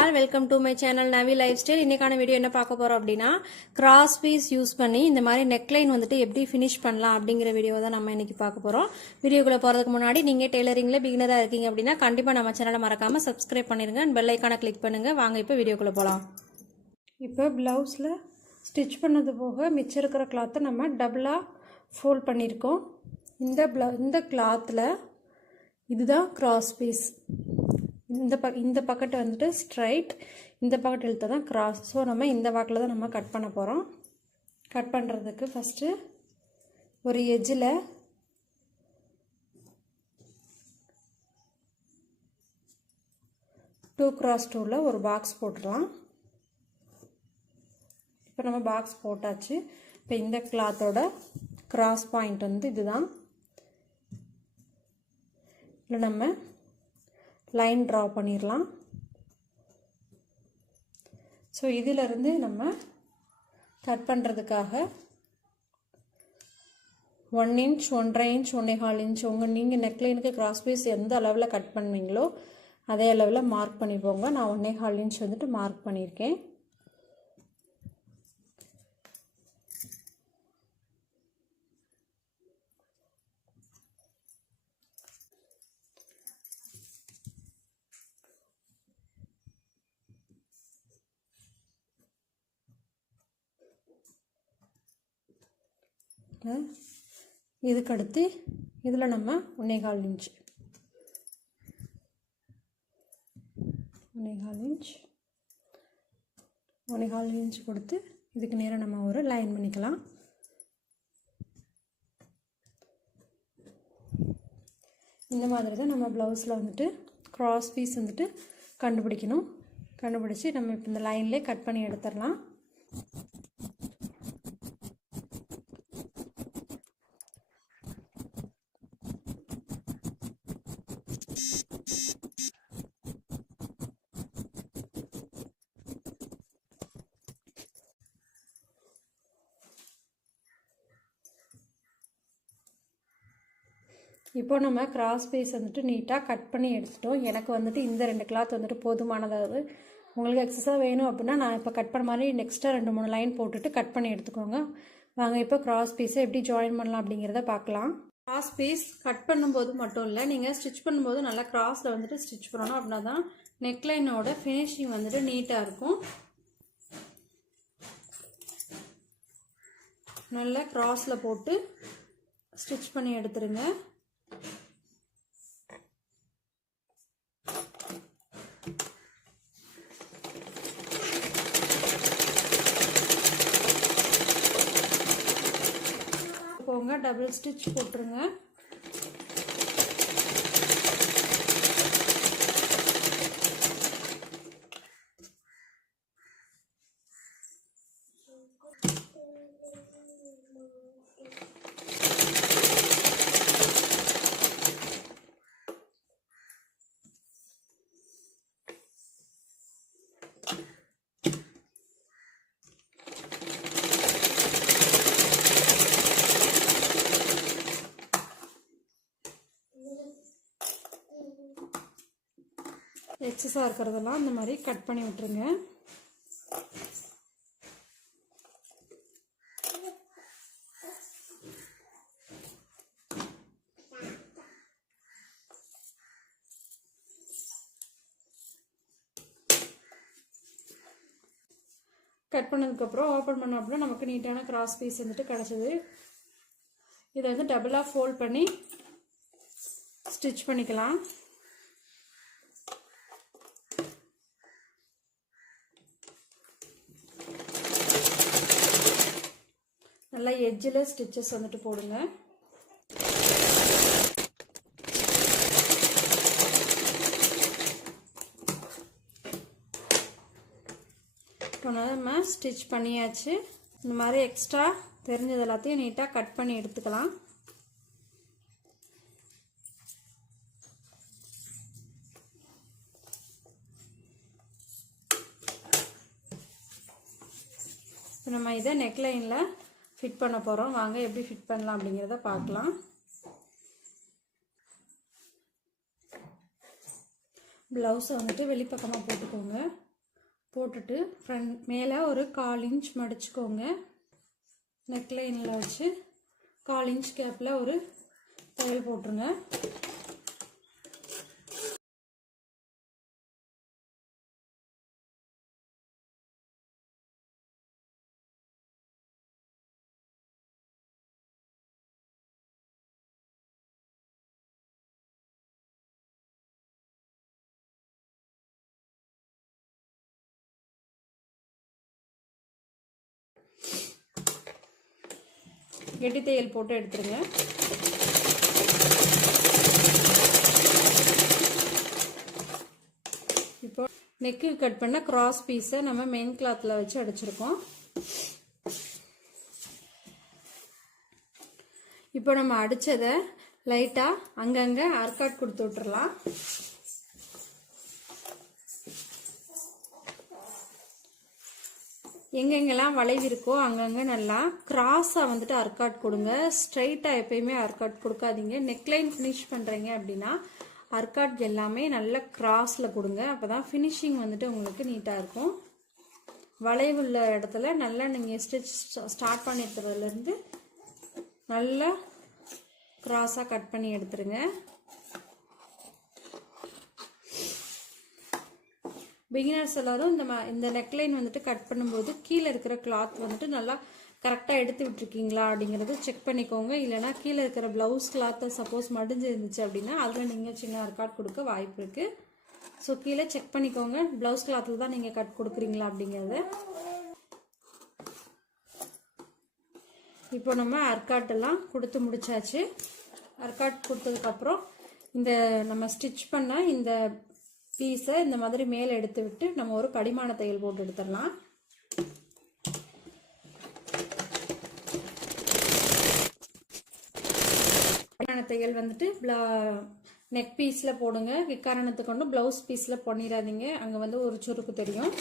All welcome to my channel Navi life style. இன்னைக்கான video என்ன பார்க்க போறோம் அப்படின்னா, கிராஸ் பீஸ் யூஸ் பண்ணி இந்த மாதிரி நெக்லைன் வந்துட்டு எப்படி ஃபினிஷ் பண்ணலாம் அப்படிங்கிற வீடியோ தான் நம்ம இன்னைக்கு பார்க்க போறோம். வீடியோக்குள்ள போறதுக்கு முன்னாடி நீங்க டெய்லரிங்ல பிகினரா இருக்கீங்க அப்படின்னா கண்டிப்பா நம்ம சேனலை மறக்காம சப்ஸ்கிரைப் பண்ணிருங்க அண்ட் பெல் ஐகானை கிளிக் பண்ணுங்க. வாங்க இப்போ வீடியோக்குள்ள போகலாம். இப்போ பிளவுஸில் ஸ்டிச் பண்ணது போக மிச்சம் இருக்கிற கிளாத்தை நம்ம டபுளாக ஃபோல்ட் பண்ணியிருக்கோம். இந்த கிளாத்தில் இதுதான் கிராஸ் பீஸ். இந்த பக்கெட் வந்துட்டு ஸ்ட்ரைட், இந்த பக்கெட் இழுத்தா தான் கிராஸ். ஸோ நம்ம இந்த வாக்கில் தான் நம்ம கட் பண்ண போகிறோம். கட் பண்ணுறதுக்கு ஃபஸ்ட்டு ஒரு எட்ஜில் டூ கிராஸ் டூவில் ஒரு பாக்ஸ் போட்டுடலாம். இப்போ நம்ம பாக்ஸ் போட்டாச்சு. இப்போ இந்த கிளாத்தோட கிராஸ் பாயிண்ட் வந்து இதுதான். இல்லை நம்ம லைன் ட்ரா பண்ணிடலாம். ஸோ இதிலிருந்து நம்ம கட் பண்ணுறதுக்காக 1 inch 1.5 inch 1.25 inch நீங்கள் நெக்லைனுக்கு கிராஸ் பீஸ் எந்த அளவில் கட் பண்ணுவீங்களோ அதே அளவில் மார்க் பண்ணிப்போங்க. நான் 1.25 inch வந்துட்டு மார்க் பண்ணியிருக்கேன். இதுக்கடுத்து இதில் நம்ம 1.25 inch 1.25 inch கொடுத்து இதுக்கு நேராக நம்ம ஒரு லைன் பண்ணிக்கலாம். இந்த மாதிரி தான் நம்ம ப்ளவுஸில் வந்துட்டு கிராஸ் பீஸ் வந்துட்டு கண்டுபிடிக்கணும். கண்டுபிடிச்சி நம்ம இப்போ இந்த லைன்லேயே கட் பண்ணி எடுத்துடலாம். இப்போ நம்ம கிராஸ் பீஸ் வந்துட்டு நீட்டாக கட் பண்ணி எடுத்துட்டோம். எனக்கு வந்துட்டு இந்த 2 கிளாத் வந்துட்டு போதுமானதாவது. உங்களுக்கு எக்ஸஸாக வேணும் அப்படின்னா நான் இப்போ கட் பண்ண மாதிரி நெக்ஸ்ட்டாக 2-3 லைன் போட்டுட்டு கட் பண்ணி எடுத்துக்கோங்க. வாங்க இப்போ கிராஸ் பீஸை எப்படி ஜாயின் பண்ணலாம் அப்படிங்கிறத பார்க்கலாம். கிராஸ் பீஸ் கட் பண்ணும்போது மட்டும் இல்லை, நீங்கள் ஸ்டிச் பண்ணும்போது நல்லா கிராஸில் வந்துட்டு ஸ்டிச் பண்ணணும். அப்படின்னா தான் நெக்லைனோட ஃபினிஷிங் வந்துட்டு நீட்டாக இருக்கும். நல்லா கிராஸில் போட்டு ஸ்டிச் பண்ணி எடுத்துருங்க. போங்க, டபுள் ஸ்டிச் போட்டுருங்க. எக்ஸஸாக இருக்கிறதெல்லாம் இந்த மாதிரி கட் பண்ணி விட்டுருங்க. கட் பண்ணதுக்கப்புறம் ஓப்பன் பண்ண அப்படின்னா நமக்கு நீட்டான கிராஸ் பீஸ் வந்துட்டு கிடச்சிது. இதை வந்து டபுளாக ஃபோல்ட் பண்ணி ஸ்டிச் பண்ணிக்கலாம். நல்லா எட்ஜில் ஸ்டிச்சஸ் வந்துட்டு போடுங்க. இப்போ நம்ம ஸ்டிச் பண்ணியாச்சு. இந்த மாதிரி எக்ஸ்ட்ரா தெரிஞ்சது எல்லாத்தையும் நீட்டாக கட் பண்ணி எடுத்துக்கலாம். இப்போ நம்ம இதை நெக்லைனில் ஃபிட் பண்ண போகிறோம். வாங்க எப்படி ஃபிட் பண்ணலாம் அப்படிங்கிறத பார்க்கலாம். ப்ளவுஸை வந்துட்டு வெளிப்பக்கமாக போட்டுக்கோங்க. போட்டுட்டு மேலே ஒரு 1/4 இன்ச் மடிச்சுக்கோங்க. நெக்லைனில் வச்சு 1/4 இன்ச் கேப்பில் ஒரு தையல் போட்டுருங்க. கெட்டி தையல் போட்டு எடுத்துருங்க. இப்போ நெக்கு கட் பண்ண கிராஸ் பீஸை நம்ம மெயின் கிளாத்தில் வச்சு அடிச்சிருக்கோம். இப்போ நம்ம அடித்ததை லைட்டாக அங்கங்கே அர்க்காட் கொடுத்து விட்டுறலாம். எங்கெங்கெல்லாம் வளைவு இருக்கோ அங்கங்கே நல்லா கிராஸாக வந்துட்டு அர்க்காட் கொடுங்க. ஸ்ட்ரைட்டாக எப்பயுமே அர்க்காட் கொடுக்காதீங்க. நெக்லைன் ஃபினிஷ் பண்ணுறீங்க அப்படின்னா அர்க்காட் எல்லாமே நல்லா கிராஸில் கொடுங்க. அப்போ தான் ஃபினிஷிங் வந்துட்டு உங்களுக்கு நீட்டாக இருக்கும். வளைவு உள்ள இடத்துல நல்லா நீங்கள் ஸ்டிச் ஸ்டார்ட் பண்ணிடுறதுலேருந்து நல்லா கிராஸாக கட் பண்ணி எடுத்துருங்க. பிகினர்ஸ் எல்லாரும் இந்த நெக்லைன் வந்துட்டு கட் பண்ணும்போது கீழே இருக்கிற கிளாத் வந்துட்டு நல்லா கரெக்டாக எடுத்து விட்டுருக்கீங்களா அப்படிங்கிறத செக் பண்ணிக்கோங்க. இல்லைனா கீழே இருக்கிற ப்ளவுஸ் கிளாத்தை சப்போஸ் மடிஞ்சு இருந்துச்சு அப்படின்னா அதில் நீங்கள் சின்ன அர்க்காட் கொடுக்க வாய்ப்பு இருக்குது. ஸோ கீழே செக் பண்ணிக்கோங்க ப்ளவுஸ் கிளாத்தில் தான் நீங்கள் கட் கொடுக்குறீங்களா அப்படிங்கிறத. இப்போ நம்ம அர்க்காட்டெல்லாம் கொடுத்து முடிச்சாச்சு. அர்க்காட் கொடுத்ததுக்கப்புறம் இந்த நம்ம ஸ்டிச் பண்ண இந்த பீஸை இந்த மாதிரி மேலே எடுத்து விட்டு நம்ம ஒரு படிமான தையல் போட்டு எடுத்துடலாம். படிமான தையல் வந்துட்டு நெக் பீஸில் போடுங்க. இக்காரணத்தை கொண்டு ப்ளவுஸ் பீஸில் பண்ணிடாதீங்க, அங்கே வந்து ஒரு சுருக்கு தெரியும்.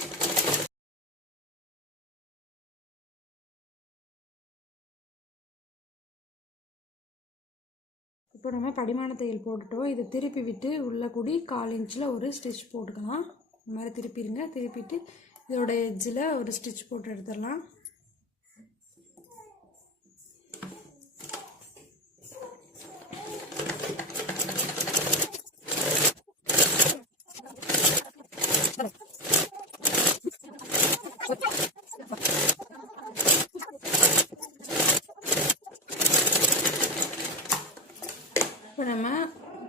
இப்போ நம்ம படிமான தையல் போட்டுட்டோம். இதை திருப்பி விட்டு உள்ள கூடி 1/4 இன்ச்சில் ஒரு ஸ்டிச் போட்டுக்கலாம். இந்த மாதிரி திருப்பிடுங்க. திருப்பிட்டு இதோட எட்ஜில் ஒரு ஸ்டிச் போட்டு எடுத்துடலாம். இப்போ நம்ம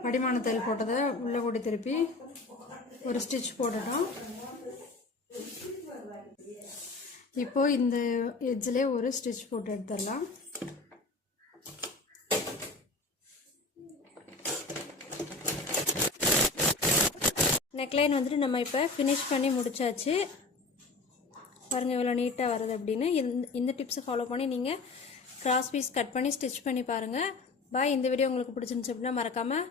படிமான தையல் போட்டதை உள்ளே கூடி திருப்பி ஒரு ஸ்டிச் போட்டுட்டோம். இப்போ இந்த எட்ஜிலே ஒரு ஸ்டிச் போட்டு எடுத்துடலாம். நெக்லைன் வந்துட்டு நம்ம இப்போ ஃபினிஷ் பண்ணி முடிச்சாச்சு. பாருங்கள் இவ்வளோ நீட்டாக வருது அப்படின்னு. இந்த டிப்ஸை ஃபாலோ பண்ணி நீங்கள் கிராஸ் பீஸ் கட் பண்ணி ஸ்டிச் பண்ணி பாருங்கள். பாய். இந்த வீடியோ உங்களுக்கு பிடிச்சிருந்துச்சு அப்படின்னா மறக்காமல்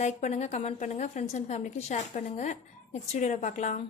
லைக் பண்ணுங்கள், கமெண்ட் பண்ணுங்கள், ஃப்ரெண்ட்ஸ் அண்ட் ஃபேமிலிக்கு ஷேர் பண்ணுங்கள். நெக்ஸ்ட் வீடியோவில் பார்க்கலாம்.